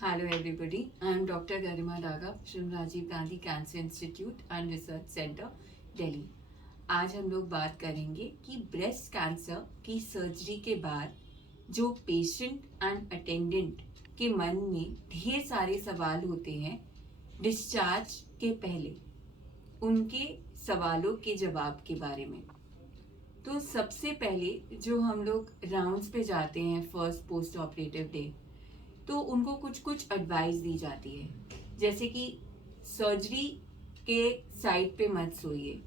Hello everybody, I am Dr. Garima Daga from Rajiv Gandhi Cancer Institute and Research Center, Delhi. आज हम लोग बात करेंगे कि ब्रेस्ट कैंसर की सर्जरी के बाद जो पेशेंट एंड अटेंडेंट के मन में ढेर सारे सवाल होते हैं डिस्चार्ज के पहले, उनके सवालों के जवाब के बारे में। तो सबसे पहले जो हम लोग राउंड्स पे जाते हैं फर्स्ट पोस्ट ऑपरेटिव डे, तो उनको कुछ कुछ एडवाइस दी जाती है, जैसे कि सर्जरी के साइड पे मत सोइए,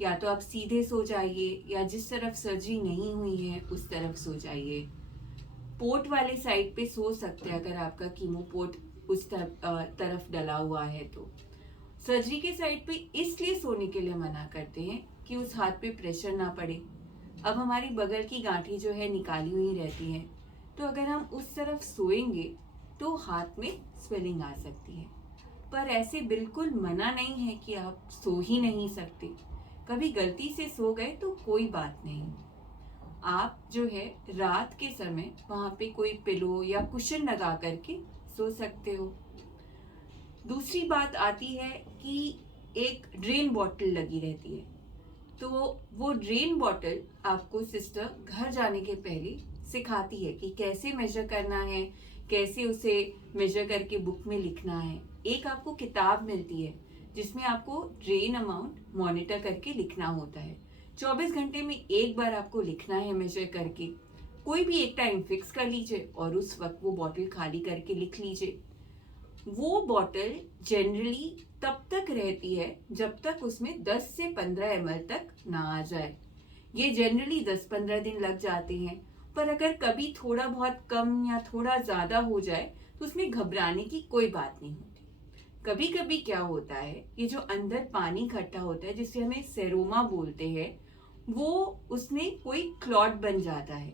या तो आप सीधे सो जाइए या जिस तरफ सर्जरी नहीं हुई है उस तरफ सो जाइए। पोर्ट वाले साइड पे सो सकते हैं अगर आपका कीमो पोर्ट उस तरफ डला हुआ है। तो सर्जरी के साइड पे इसलिए सोने के लिए मना करते हैं कि उस हाथ पे प्रेशर ना पड़े। अब हमारी बगल की गांठी जो है निकाली हुई रहती है, तो अगर हम उस तरफ सोएंगे तो हाथ में स्वेलिंग आ सकती है। पर ऐसे बिल्कुल मना नहीं है कि आप सो ही नहीं सकते। कभी गलती से सो गए तो कोई बात नहीं, आप जो है रात के समय वहां पे कोई पिलो या कुशन लगा करके सो सकते हो। दूसरी बात आती है कि एक ड्रेन बॉटल लगी रहती है, तो वो ड्रेन बॉटल आपको सिस्टर घर जाने के पहले सिखाती है कि कैसे मेजर करना है, कैसे उसे मेजर करके बुक में लिखना है। एक आपको किताब मिलती है जिसमें आपको ड्रेन अमाउंट मॉनिटर करके लिखना होता है। 24 घंटे में एक बार आपको लिखना है मेजर करके। कोई भी एक टाइम फिक्स कर लीजिए और उस वक्त वो बॉटल खाली करके लिख लीजिए। वो बॉटल जनरली तब तक रहती है जब तक उसमें 10 से 15 ml तक ना आ जाए। ये जनरली 10-15 दिन लग जाते हैं, पर अगर कभी थोड़ा बहुत कम या थोड़ा ज्यादा हो जाए तो उसमें घबराने की कोई बात नहीं होती। कभी कभी क्या होता है, ये जो अंदर पानी इकट्ठा होता है जिसे हमें सेरोमा बोलते हैं, वो उसमें कोई क्लॉट बन जाता है,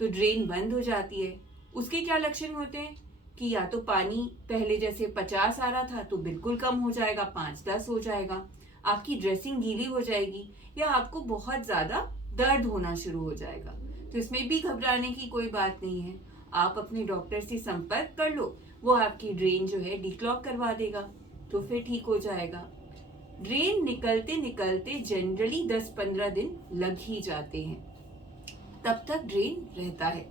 तो ड्रेन बंद हो जाती है। उसके क्या लक्षण होते हैं कि या तो पानी पहले जैसे 50 आ रहा था तो बिल्कुल कम हो जाएगा, 5-10 हो जाएगा, आपकी ड्रेसिंग गीली हो जाएगी, या आपको बहुत ज्यादा दर्द होना शुरू हो जाएगा। तो इसमें भी घबराने की कोई बात नहीं है। आप अपने डॉक्टर से संपर्क कर लो, वो आपकी ड्रेन जो है डिक्लॉग करवा देगा, तो फिर ठीक हो जाएगा। ड्रेन निकलते निकलते जनरली 10-15 दिन लग ही जाते हैं, तब तक ड्रेन रहता है।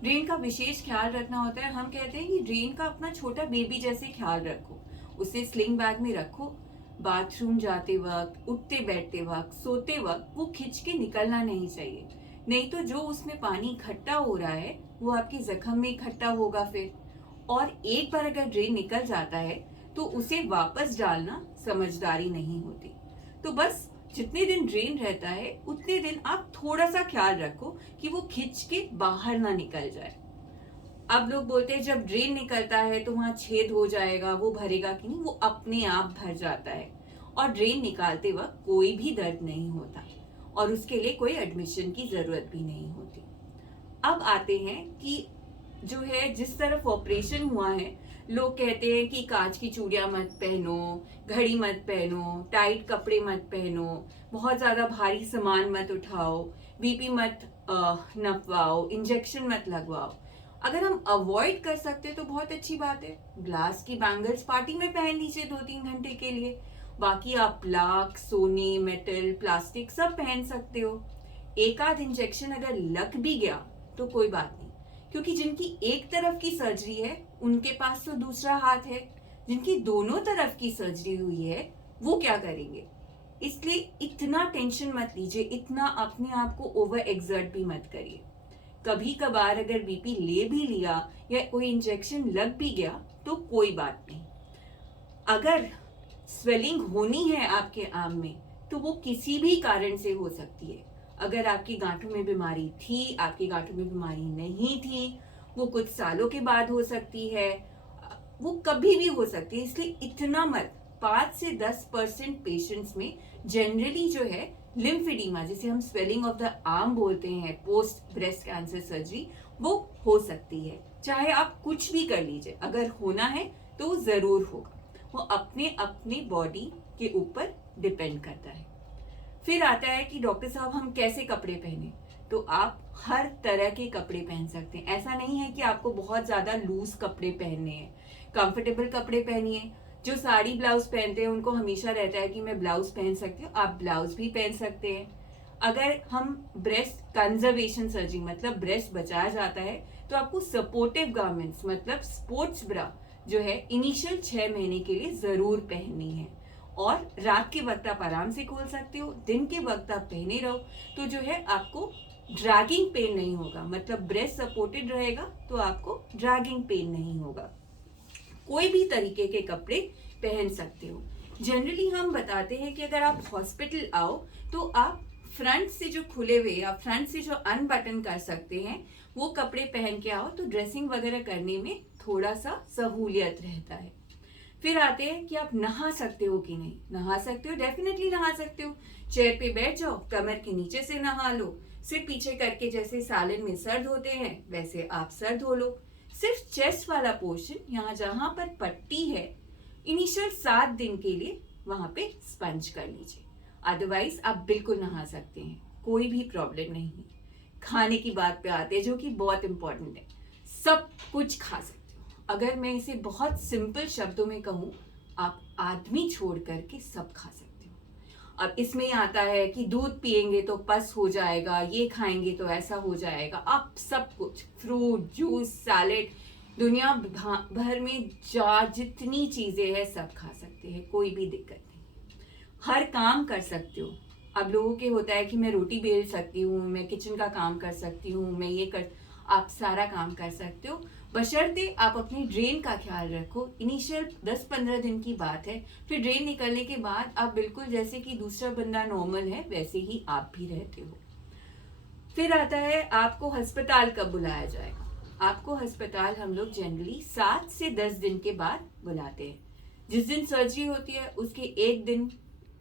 ड्रेन का विशेष ख्याल रखना होता है। हम कहते हैं कि ड्रेन का अपना छोटा बेबी जैसे ख्याल रखो, उसे स्लिंग बैग में रखो। बाथरूम जाते वक्त, उठते बैठते वक्त, सोते वक्त वो खिंच के निकलना नहीं चाहिए, नहीं तो जो उसमें पानी इकट्ठा हो रहा है वो आपके जख्म में इकट्ठा होगा फिर। और एक बार अगर ड्रेन निकल जाता है तो उसे वापस डालना समझदारी नहीं होती। तो बस जितने दिन ड्रेन रहता है उतने दिन आप थोड़ा सा ख्याल रखो कि वो खिंच के बाहर ना निकल जाए। अब लोग बोलते हैं जब ड्रेन निकलता है तो वहां छेद हो जाएगा, वो भरेगा कि नहीं, वो अपने आप भर जाता है और ड्रेन निकालते वक्त कोई भी दर्द नहीं होता और उसके लिए कोई एडमिशन की जरूरत भी नहीं होती। अब आते हैं कि जो है जिस तरफ ऑपरेशन हुआ है, लोग कहते हैं कि कांच की चूड़ियां मत पहनो, घड़ी मत पहनो, टाइट कपड़े मत पहनो, बहुत ज्यादा भारी सामान मत उठाओ, बीपी मत नपवाओ, इंजेक्शन मत लगवाओ। अगर हम अवॉइड कर सकते तो बहुत अच्छी बात है। ग्लास की बैंगल्स पार्टी में पहन लीजिए 2-3 घंटे के लिए। बाकी आप लाख, सोने, मेटल, प्लास्टिक सब पहन सकते हो। एक आध इंजेक्शन अगर लग भी गया तो कोई बात नहीं, क्योंकि जिनकी एक तरफ की सर्जरी है उनके पास तो दूसरा हाथ है। जिनकी दोनों तरफ की सर्जरी हुई है वो क्या करेंगे? इसलिए इतना टेंशन मत लीजिए, इतना अपने आप को ओवर एक्सर्ट भी मत करिए। कभी कभार अगर बीपी ले भी लिया या कोई इंजेक्शन लग भी गया तो कोई बात नहीं। अगर स्वेलिंग होनी है आपके आर्म में तो वो किसी भी कारण से हो सकती है। अगर आपकी गांठों में बीमारी थी, आपकी गांठों में बीमारी नहीं थी, वो कुछ सालों के बाद हो सकती है, वो कभी भी हो सकती है। इसलिए इतना मत। 5 से 10% पेशेंट्स में जनरली जो है लिम्फेडिमा, जिसे हम स्वेलिंग ऑफ द आर्म बोलते हैं पोस्ट ब्रेस्ट कैंसर सर्जरी, वो हो सकती है। चाहे आप कुछ भी कर लीजिए, अगर होना है तो जरूर होगा। वो अपने अपने बॉडी के ऊपर डिपेंड करता है। फिर आता है कि डॉक्टर साहब हम कैसे कपड़े पहने। तो आप हर तरह के कपड़े पहन सकते हैं। ऐसा नहीं है कि आपको बहुत ज्यादा लूज कपड़े पहनने हैं, कंफर्टेबल कपड़े पहनिए। जो साड़ी ब्लाउज पहनते हैं उनको हमेशा रहता है कि मैं ब्लाउज पहन सकती हूँ, आप ब्लाउज भी पहन सकते हैं। अगर हम ब्रेस्ट कंजर्वेशन सर्जरी मतलब ब्रेस्ट बचाया जाता है, तो आपको सपोर्टिव गारमेंट्स मतलब स्पोर्ट्स ब्रा जो है इनिशियल 6 महीने के लिए जरूर पहननी है। और रात के वक्त आप आराम से खोल सकते हो, दिन के वक्त आप पहने रहो, तो जो है आपको ड्रैगिंग पेन नहीं होगा, मतलब ब्रेस्ट सपोर्टेड रहेगा तो आपको ड्रैगिंग पेन नहीं होगा। कोई भी तरीके के कपड़े पहन सकते हो। जनरली हम बताते हैं कि अगर आप हॉस्पिटल आओ तो आप फ्रंट से जो खुले हुए या फ्रंट से जो अनबटन कर सकते हैं वो कपड़े पहन के आओ, तो ड्रेसिंग वगैरह करने में थोड़ा सा सहूलियत रहता है। फिर आते हैं कि आप नहा सकते हो कि नहीं। नहा सकते हो, डेफिनेटली नहा सकते हो। चेयर पे बैठ जाओ, कमर के नीचे से नहा लो, सिर पीछे करके जैसे सालन में सर धोते हैं वैसे आप सर धो लो। सिर्फ चेस्ट वाला पोर्शन, यहाँ जहां पर पट्टी है, इनिशियल 7 दिन के लिए वहां पे स्पंज कर लीजिए। अदरवाइज आप बिल्कुल नहा सकते हैं, कोई भी प्रॉब्लम नहीं है। खाने की बात पे आते हैं जो कि बहुत इंपॉर्टेंट है। सब कुछ खा सकते हो। अगर मैं इसे बहुत सिंपल शब्दों में कहूँ, आप आदमी छोड़ करके सब खा सकते हो। अब इसमें ही आता है कि दूध पिएंगे तो पस हो जाएगा, ये खाएंगे तो ऐसा हो जाएगा। आप सब कुछ फ्रूट जूस सैलेड दुनिया भर में जितनी चीजें हैं सब खा सकते हैं, कोई भी दिक्कत नहीं। हर काम कर सकते हो। अब लोगों के होता है कि मैं रोटी बेल सकती हूँ, मैं किचन का काम कर सकती हूँ, मैं ये कर, आप सारा काम कर सकते हो, बशर्ते आप अपनी ड्रेन का ख्याल रखो। इनिशियल 10-15 दिन की बात है, फिर ड्रेन निकलने के बाद आप बिल्कुल जैसे कि दूसरा बंदा नॉर्मल है वैसे ही आप भी रहते हो। फिर आता है आपको अस्पताल कब बुलाया जाएगा। आपको अस्पताल हम लोग जनरली 7 से 10 दिन के बाद बुलाते हैं। जिस दिन सर्जरी होती है उसके 1 दिन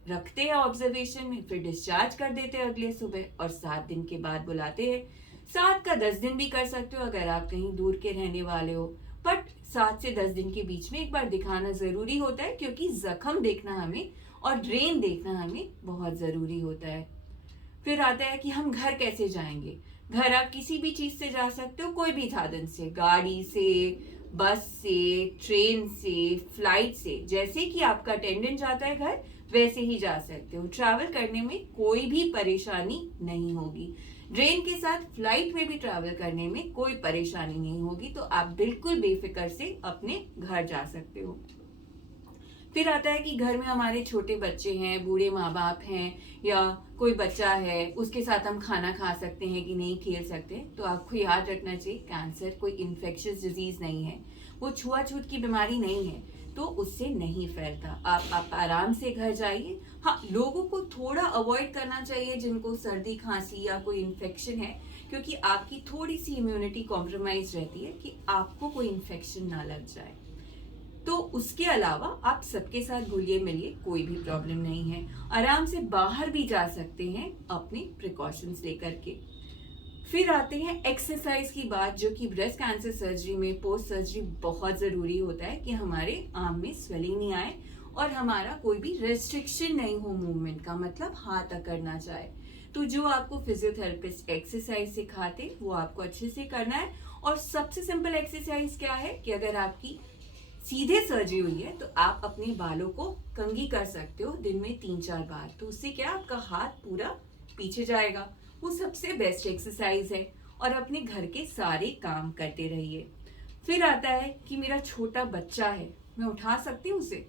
रखते हैं ऑब्जर्वेशन में, फिर डिस्चार्ज कर देते हैं अगले सुबह और 7 दिन के बाद बुलाते हैं। 7 का 10 दिन भी कर सकते हो अगर आप कहीं दूर के रहने वाले हो, बट 7 से 10 दिन के बीच में एक बार दिखाना जरूरी होता है, क्योंकि जख्म देखना हमें और ड्रेन देखना हमें बहुत जरूरी होता है। फिर आता है कि हम घर कैसे जाएंगे। घर आप किसी भी चीज से जा सकते हो, कोई भी साधन से, गाड़ी से, बस से, ट्रेन से, फ्लाइट से। जैसे कि आपका अटेंडेंट जाता है घर वैसे ही जा सकते हो। ट्रैवल करने में कोई भी परेशानी नहीं होगी। ट्रेन के साथ फ्लाइट में भी ट्रैवल करने में कोई परेशानी नहीं होगी, तो आप बिल्कुल बेफिक्र से अपने घर जा सकते हो। फिर आता है कि घर में हमारे छोटे बच्चे हैं, बूढ़े माँ बाप हैं, या कोई बच्चा है, उसके साथ हम खाना खा सकते हैं कि नहीं खेल सकते। तो आपको याद रखना चाहिए कैंसर कोई इन्फेक्शियस डिजीज नहीं है, वो छुआछूत की बीमारी नहीं है, तो उससे नहीं फैलता। आप आराम से घर जाइए। हाँ, लोगों को थोड़ा अवॉइड करना चाहिए जिनको सर्दी खांसी या कोई इन्फेक्शन है, क्योंकि आपकी थोड़ी सी इम्यूनिटी कॉम्प्रोमाइज रहती है कि आपको कोई इन्फेक्शन ना लग जाए। तो उसके अलावा आप सबके साथ घुलिए मिलिए, कोई भी प्रॉब्लम नहीं है। आराम से बाहर भी जा सकते हैं अपनी प्रिकॉशंस लेकर के। फिर आते हैं एक्सरसाइज की बात, जो कि ब्रेस्ट कैंसर सर्जरी में पोस्ट सर्जरी बहुत जरूरी होता है कि हमारे आर्म में स्वेलिंग नहीं आए और हमारा कोई भी रेस्ट्रिक्शन नहीं हो मूवमेंट का, मतलब हाथ अकड़ना चाहे। तो जो आपको फिजियोथेरेपिस्ट एक्सरसाइज सिखाते वो आपको अच्छे से करना है। और सबसे सिंपल एक्सरसाइज क्या है कि अगर आपकी सीधे सर्जरी हुई है तो आप अपने बालों को कंघी कर सकते हो दिन में 3-4 बार, तो उससे क्या आपका हाथ पूरा पीछे जाएगा। वो सबसे बेस्ट एक्सरसाइज है। और अपने घर के सारे काम करते रहिए। फिर आता है कि मेरा छोटा बच्चा है, मैं उठा सकती हूँ उसे।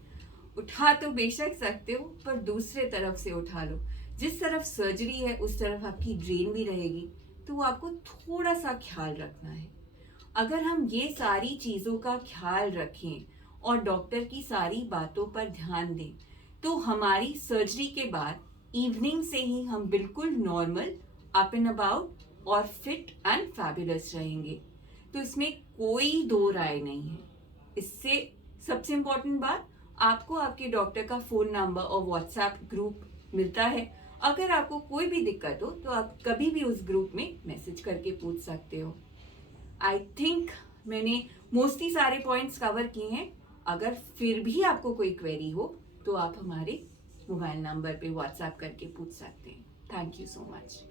उठा तो बेशक सकते हो, पर दूसरे तरफ से उठा लो। जिस तरफ सर्जरी है उस तरफ आपकी ड्रेन भी रहेगी, तो वो आपको थोड़ा सा ख्याल रखना है। अगर हम ये सारी चीजों का ख्याल रखें और डॉक्टर की सारी बातों पर ध्यान दें, तो हमारी सर्जरी के बाद इवनिंग से ही हम बिल्कुल नॉर्मल, अप एंड अबाउट और फिट एंड फैबुलस रहेंगे। तो इसमें कोई दो राय नहीं है। इससे सबसे इंपॉर्टेंट बात, आपको आपके डॉक्टर का फोन नंबर और व्हाट्सएप ग्रुप मिलता है। अगर आपको कोई भी दिक्कत हो तो आप कभी भी उस ग्रुप में मैसेज करके पूछ सकते हो। आई थिंक मैंने मोस्टली सारे पॉइंट्स कवर किए हैं। अगर फिर भी आपको कोई क्वेरी हो तो आप हमारे मोबाइल नंबर पे व्हाट्सएप करके पूछ सकते हैं। Thank you so much.